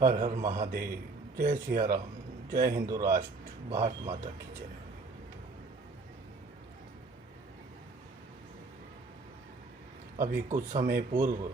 हर हर महादेव। जय सिया राम। जय हिंदू राष्ट्र। भारत माता की जय। अभी कुछ समय पूर्व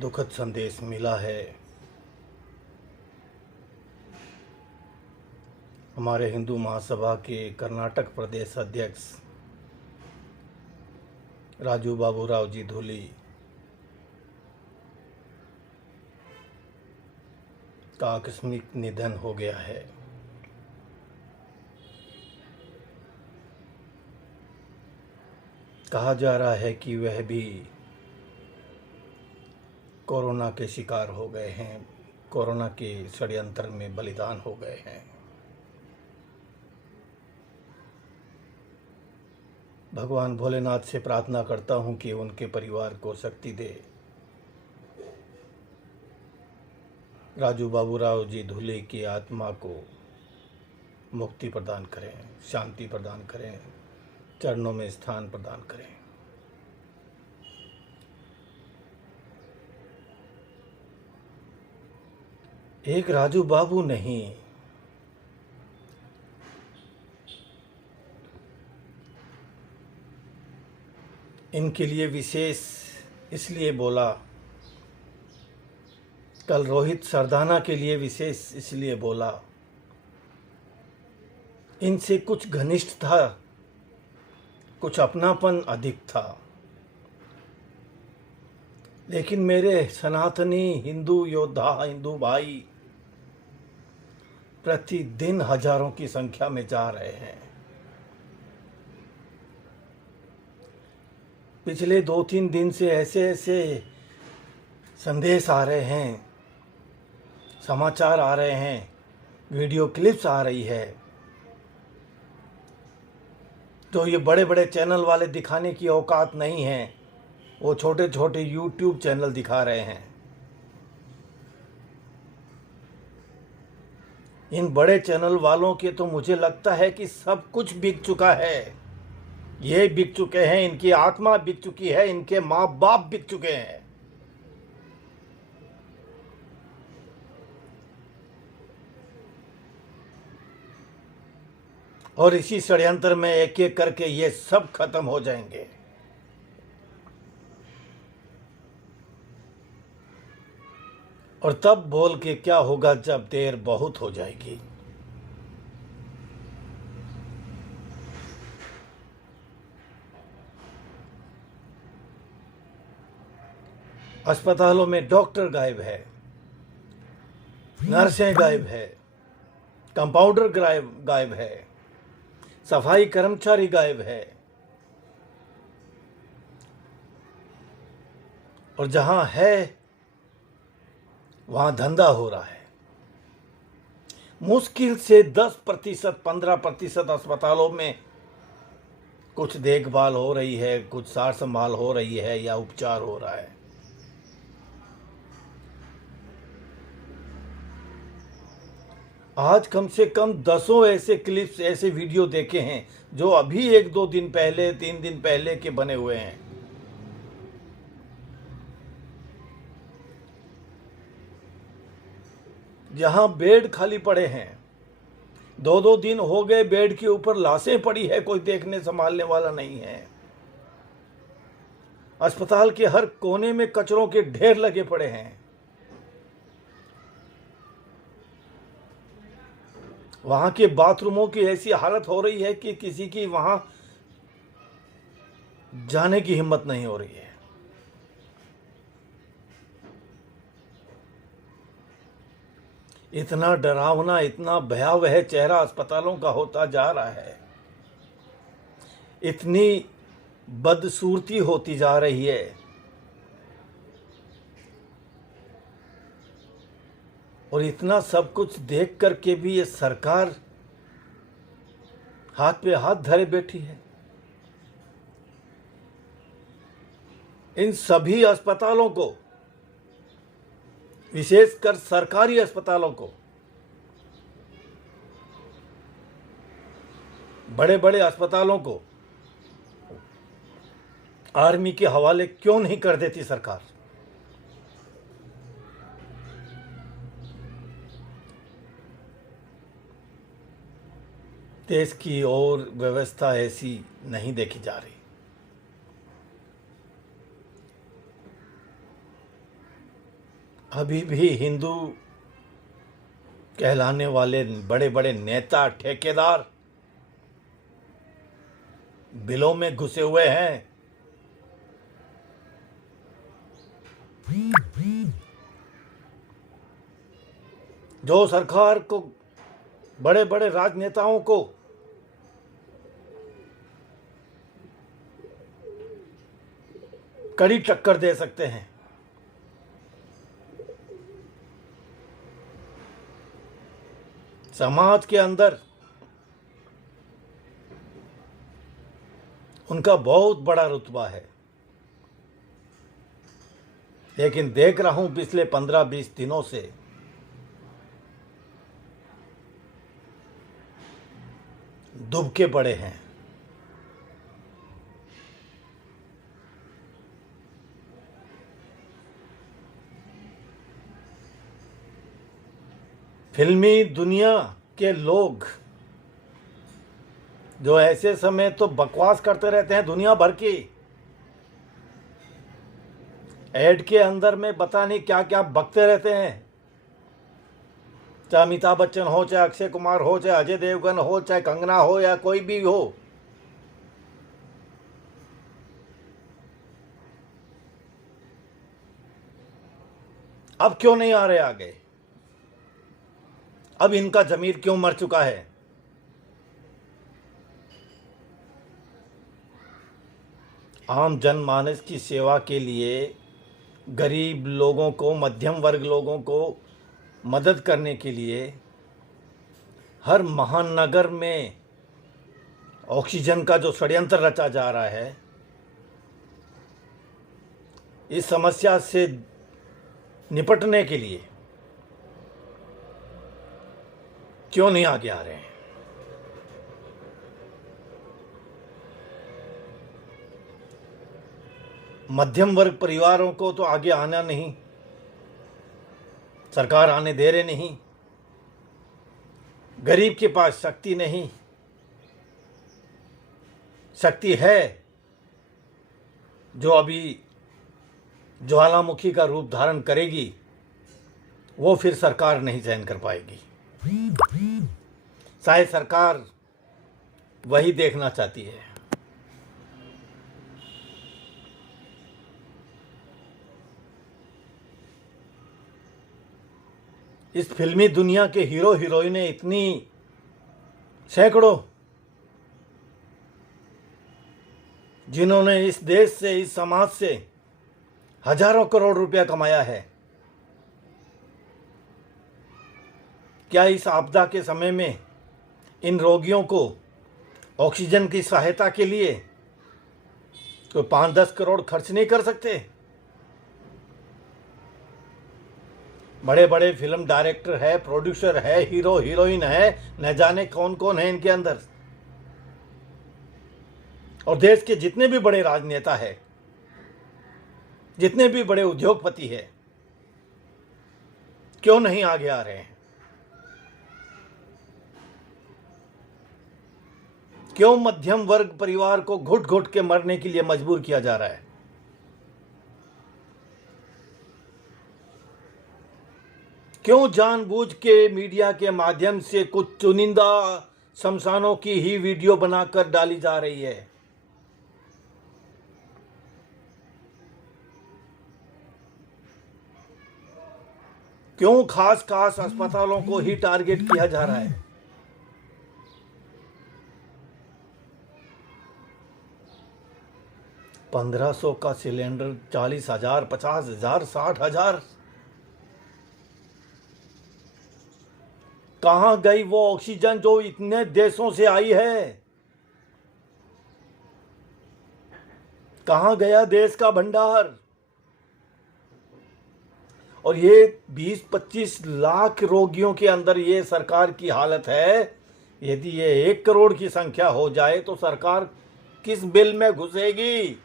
दुखद संदेश मिला है। हमारे हिंदू महासभा के कर्नाटक प्रदेश अध्यक्ष राजू बाबूराव जी धूली का आकस्मिक निधन हो गया है। कहा जा रहा है कि वह भी कोरोना के शिकार हो गए हैं, कोरोना के षड्यंत्र में बलिदान हो गए हैं। भगवान भोलेनाथ से प्रार्थना करता हूं कि उनके परिवार को शक्ति दे। राजू बाबूराव जी धूली की आत्मा को मुक्ति प्रदान करें, शांति प्रदान करें, चरणों में स्थान प्रदान करें। एक राजू बाबू नहीं, इनके लिए विशेष इसलिए बोला, कल रोहित सरदाना के लिए विशेष इसलिए बोला। इनसे कुछ घनिष्ठ था, कुछ अपनापन अधिक था, लेकिन मेरे सनातनी हिंदू योद्धा, हिंदू भाई प्रतिदिन हजारों की संख्या में जा रहे हैं। पिछले 2-3 दिन से ऐसे ऐसे संदेश आ रहे हैं, समाचार आ रहे हैं, वीडियो क्लिप्स आ रही है, तो ये बड़े बड़े चैनल वाले दिखाने की औकात नहीं है। वो छोटे छोटे यूट्यूब चैनल दिखा रहे हैं। इन बड़े चैनल वालों के तो मुझे लगता है कि सब कुछ बिक चुका है। ये बिक चुके हैं, इनकी आत्मा बिक चुकी है, इनके माँ बाप बिक चुके हैं। और इसी षड्यंत्र में एक एक करके ये सब खत्म हो जाएंगे। और तब बोल के क्या होगा जब देर बहुत हो जाएगी। अस्पतालों में डॉक्टर गायब है, नर्सें गायब है, कंपाउंडर गायब है, सफाई कर्मचारी गायब है, और जहां है वहां धंधा हो रहा है। मुश्किल से 10%, 15% अस्पतालों में कुछ देखभाल हो रही है, कुछ सार संभाल हो रही है या उपचार हो रहा है। आज कम से कम 10 ऐसे क्लिप्स, ऐसे वीडियो देखे हैं जो अभी 1-2 दिन पहले, 3 दिन पहले के बने हुए हैं। जहां बेड खाली पड़े हैं, 2-2 दिन हो गए, बेड के ऊपर लाशें पड़ी है, कोई देखने संभालने वाला नहीं है। अस्पताल के हर कोने में कचरों के ढेर लगे पड़े हैं। वहां के बाथरूमों की ऐसी हालत हो रही है कि किसी की वहां जाने की हिम्मत नहीं हो रही है। इतना डरावना, इतना भयावह चेहरा अस्पतालों का होता जा रहा है, इतनी बदसूरती होती जा रही है। और इतना सब कुछ देख करके भी ये सरकार हाथ पे हाथ धरे बैठी है। इन सभी अस्पतालों को, विशेषकर सरकारी अस्पतालों को, बड़े बड़े अस्पतालों को आर्मी के हवाले क्यों नहीं कर देती सरकार? देश की और व्यवस्था ऐसी नहीं देखी जा रही। अभी भी हिंदू कहलाने वाले बड़े बड़े नेता ठेकेदार बिलों में घुसे हुए हैं। जो सरकार को, बड़े बड़े राजनेताओं को कड़ी टक्कर दे सकते हैं, समाज के अंदर उनका बहुत बड़ा रुतबा है। लेकिन देख रहा हूं पिछले 15-20 दिनों से दुबके पड़े हैं। फिल्मी दुनिया के लोग जो ऐसे समय तो बकवास करते रहते हैं दुनिया भर की, एड के अंदर में पता नहीं क्या क्या बकते रहते हैं। चाहे अमिताभ बच्चन हो, चाहे अक्षय कुमार हो, चाहे अजय देवगन हो, चाहे कंगना हो या कोई भी हो, अब क्यों नहीं आ रहे आगे? अब इनका जमीर क्यों मर चुका है? आम जनमानस की सेवा के लिए, गरीब लोगों को, मध्यम वर्ग लोगों को मदद करने के लिए हर महानगर में ऑक्सीजन का जो षड्यंत्र रचा जा रहा है, इस समस्या से निपटने के लिए क्यों नहीं आगे आ रहे हैं? मध्यम वर्ग परिवारों को तो आगे आना नहीं, सरकार आने दे रहे नहीं। गरीब के पास शक्ति नहीं, शक्ति है जो अभी ज्वालामुखी का रूप धारण करेगी, वो फिर सरकार नहीं सहन कर पाएगी। शायद सरकार वही देखना चाहती है। इस फिल्मी दुनिया के हीरो हीरोइनें इतनी सैकड़ों, जिन्होंने इस देश से, इस समाज से हजारों करोड़ रुपया कमाया है, क्या इस आपदा के समय में इन रोगियों को ऑक्सीजन की सहायता के लिए कोई 5-10 करोड़ खर्च नहीं कर सकते? बड़े बड़े फिल्म डायरेक्टर है, प्रोड्यूसर है, हीरो हीरोइन है, न जाने कौन कौन है इनके अंदर। और देश के जितने भी बड़े राजनेता है, जितने भी बड़े उद्योगपति है, क्यों नहीं आगे आ रहे हैं? क्यों मध्यम वर्ग परिवार को घुट घुट के मरने के लिए मजबूर किया जा रहा है? क्यों जानबूझ के मीडिया के माध्यम से कुछ चुनिंदा शमशानों की ही वीडियो बनाकर डाली जा रही है? क्यों खास खास अस्पतालों को ही टारगेट किया जा रहा है? ₹1500 का सिलेंडर 40,000, 50,000, 60,000। कहां गई वो ऑक्सीजन जो इतने देशों से आई है? कहां गया देश का भंडार? और ये 20-25 लाख रोगियों के अंदर ये सरकार की हालत है। यदि ये 1 करोड़ की संख्या हो जाए तो सरकार किस बिल में घुसेगी?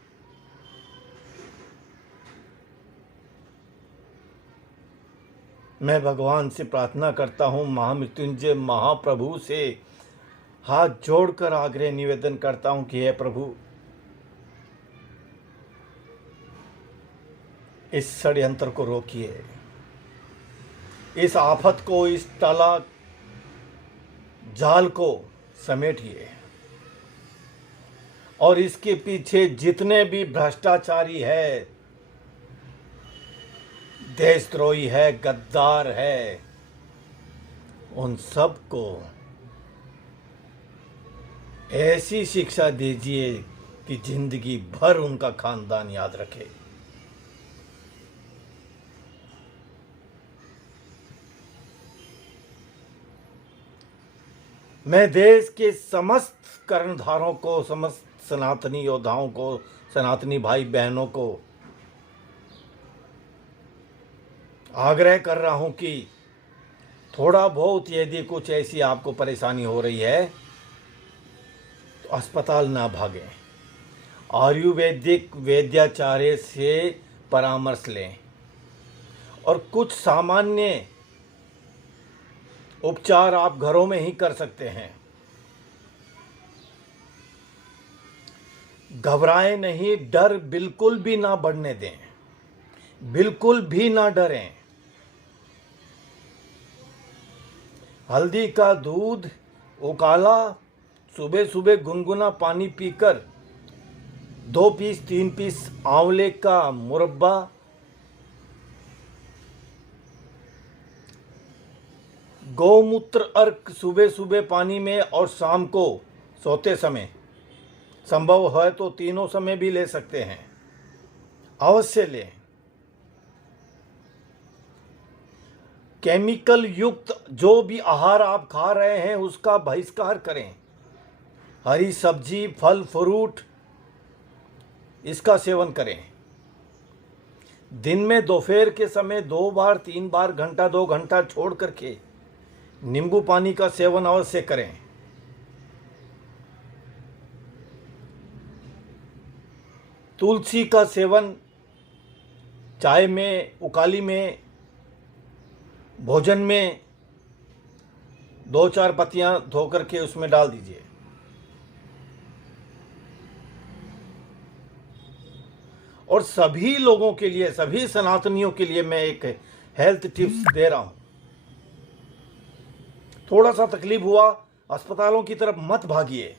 मैं भगवान से प्रार्थना करता हूँ, महामृत्युंजय महाप्रभु से, हाथ जोड़कर आग्रह निवेदन करता हूं कि हे प्रभु, इस षड्यंत्र को रोकिए, इस आफत को, इस तला जाल को समेटिए, और इसके पीछे जितने भी भ्रष्टाचारी है, देशद्रोही है, गद्दार है, उन सब को ऐसी शिक्षा दीजिए कि जिंदगी भर उनका खानदान याद रखे। मैं देश के समस्त कर्णधारों को, समस्त सनातनी योद्धाओं को, सनातनी भाई बहनों को आग्रह कर रहा हूं कि थोड़ा बहुत यदि कुछ ऐसी आपको परेशानी हो रही है तो अस्पताल ना भागें, आयुर्वेदिक वैद्याचार्य से परामर्श लें और कुछ सामान्य उपचार आप घरों में ही कर सकते हैं। घबराएं नहीं, डर बिल्कुल भी ना बढ़ने दें, बिल्कुल भी ना डरें। हल्दी का दूध उकाला, सुबह सुबह गुनगुना पानी पीकर 2 पीस 3 पीस आंवले का मुरब्बा, गौमूत्र अर्क सुबह सुबह पानी में और शाम को सोते समय, संभव है तो तीनों समय भी ले सकते हैं, अवश्य लें। केमिकल युक्त जो भी आहार आप खा रहे हैं उसका बहिष्कार करें। हरी सब्जी, फल फ्रूट, इसका सेवन करें। दिन में दोपहर के समय 2 बार 3 बार, घंटा 2 घंटा छोड़ करके नींबू पानी का सेवन अवश्य करें। तुलसी का सेवन चाय में, उकाली में, भोजन में 2-4 पत्तियां धो करके उसमें डाल दीजिए। और सभी लोगों के लिए, सभी सनातनियों के लिए मैं एक हेल्थ टिप्स दे रहा हूं। थोड़ा सा तकलीफ हुआ, अस्पतालों की तरफ मत भागिए,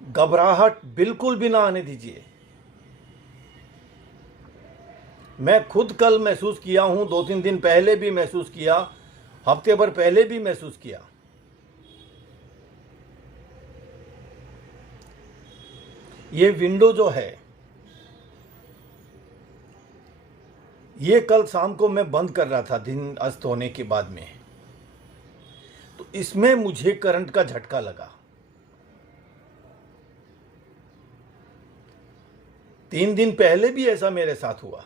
घबराहट बिल्कुल भी ना आने दीजिए। मैं खुद कल महसूस किया हूं, 2-3 दिन पहले भी महसूस किया, हफ्ते भर पहले भी महसूस किया। ये विंडो जो है, ये कल शाम को मैं बंद कर रहा था दिन अस्त होने के बाद में, तो इसमें मुझे करंट का झटका लगा। 3 दिन पहले भी ऐसा मेरे साथ हुआ।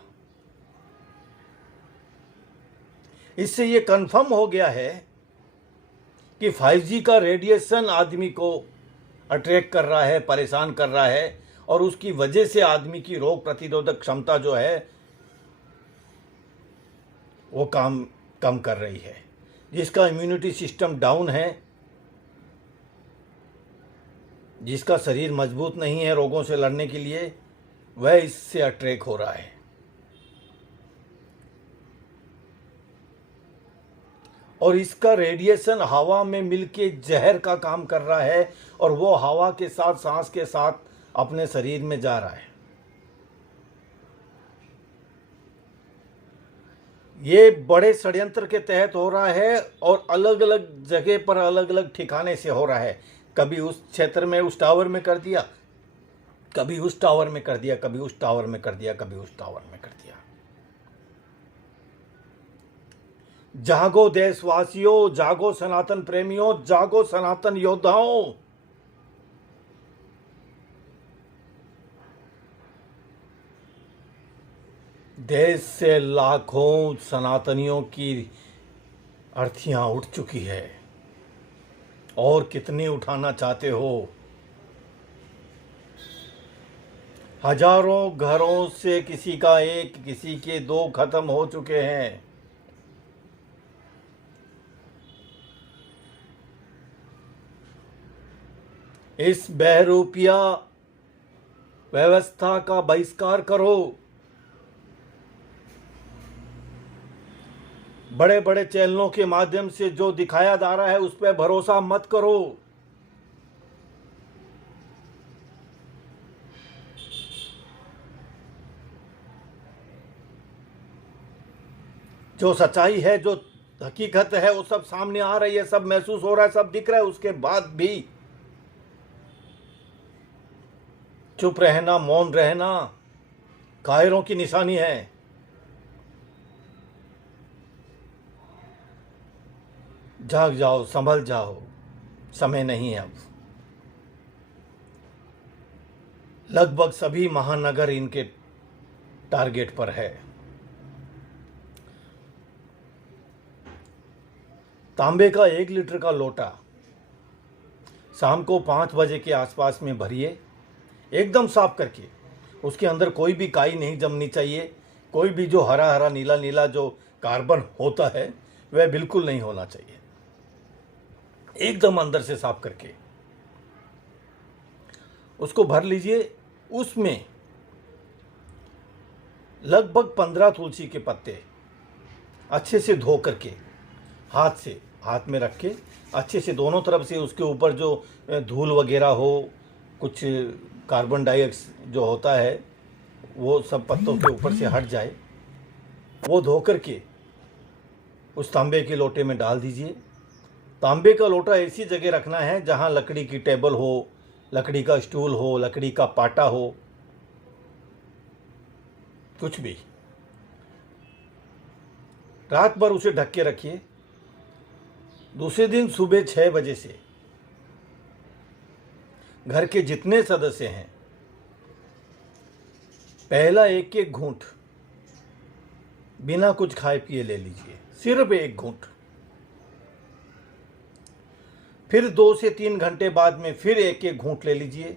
इससे ये कंफर्म हो गया है कि 5G का रेडिएशन आदमी को अट्रैक्ट कर रहा है, परेशान कर रहा है, और उसकी वजह से आदमी की रोग प्रतिरोधक क्षमता जो है वो काम कम कर रही है। जिसका इम्यूनिटी सिस्टम डाउन है, जिसका शरीर मजबूत नहीं है रोगों से लड़ने के लिए, वह इससे अट्रैक्ट हो रहा है। और इसका रेडिएशन हवा में मिलके जहर का काम कर रहा है, और वो हवा के साथ, सांस के साथ अपने शरीर में जा रहा है। ये बड़े षड्यंत्र के तहत हो रहा है और अलग अलग जगह पर, अलग अलग ठिकाने से हो रहा है। कभी उस क्षेत्र में, उस टावर में कर दिया, कभी उस टावर में कर दिया, कभी उस टावर में कर दिया, कभी उस टावर में कर दिया। जागो देशवासियों, जागो सनातन प्रेमियों, जागो सनातन योद्धाओं। देश से लाखों सनातनियों की अर्थियां उठ चुकी है, और कितनी उठाना चाहते हो? हजारों घरों से किसी का 1, किसी के 2 खत्म हो चुके हैं। इस बहरूपिया व्यवस्था का बहिष्कार करो। बड़े बड़े चैनलों के माध्यम से जो दिखाया जा रहा है उस पर भरोसा मत करो। जो सच्चाई है, जो हकीकत है, वो सब सामने आ रही है, सब महसूस हो रहा है, सब दिख रहा है। उसके बाद भी चुप रहना, मौन रहना कायरों की निशानी है। जाग जाओ, संभल जाओ, समय नहीं है अब। लगभग सभी महानगर इनके टारगेट पर है। तांबे का 1 लीटर का लोटा शाम को 5 बजे के आसपास में भरिए, एकदम साफ करके। उसके अंदर कोई भी काई नहीं जमनी चाहिए, कोई भी जो हरा हरा नीला नीला जो कार्बन होता है वह बिल्कुल नहीं होना चाहिए। एकदम अंदर से साफ करके उसको भर लीजिए। उसमें लगभग 15 तुलसी के पत्ते अच्छे से धो करके हाथ में रख के अच्छे से दोनों तरफ से उसके ऊपर जो धूल वगैरह हो, कुछ कार्बन डाइऑक्साइड जो होता है वो सब पत्तों के ऊपर से हट जाए, वो धो करके उस तांबे के लोटे में डाल दीजिए। तांबे का लोटा ऐसी जगह रखना है जहाँ लकड़ी की टेबल हो, लकड़ी का स्टूल हो, लकड़ी का पाटा हो, कुछ भी। रात भर उसे ढक के रखिए। दूसरे दिन सुबह 6 बजे से घर के जितने सदस्य हैं पहला 1-1 घूंट बिना कुछ खाए पिए ले लीजिए, सिर्फ 1 घूंट। फिर 2 से 3 घंटे बाद में फिर 1-1 घूंट ले लीजिए,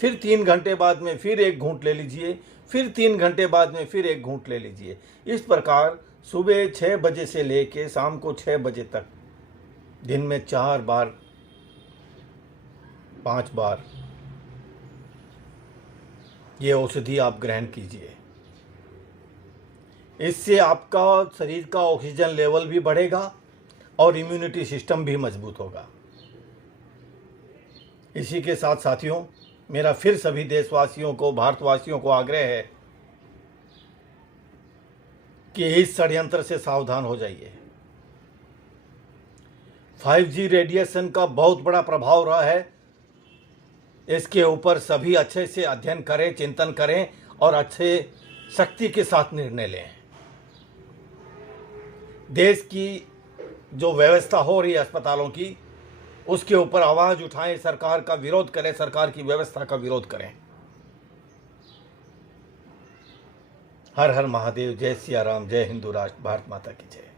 फिर 3 घंटे बाद में फिर 1 घूंट ले लीजिए, फिर 3 घंटे बाद में फिर 1 घूंट ले लीजिए। इस प्रकार सुबह 6 बजे से लेके शाम को 6 बजे तक दिन में 4 बार 5 बार ये औषधि आप ग्रहण कीजिए। इससे आपका शरीर का ऑक्सीजन लेवल भी बढ़ेगा और इम्यूनिटी सिस्टम भी मजबूत होगा। इसी के साथ साथियों, मेरा फिर सभी देशवासियों को, भारतवासियों को आग्रह है कि इस षड्यंत्र से सावधान हो जाइए। 5G रेडिएशन का बहुत बड़ा प्रभाव रहा है। इसके ऊपर सभी अच्छे से अध्ययन करें, चिंतन करें और अच्छे शक्ति के साथ निर्णय लें। देश की जो व्यवस्था हो रही है अस्पतालों की, उसके ऊपर आवाज़ उठाएं, सरकार का विरोध करें, सरकार की व्यवस्था का विरोध करें। हर हर महादेव। जय सिया राम। जय हिंदू राष्ट्र। भारत माता की जय।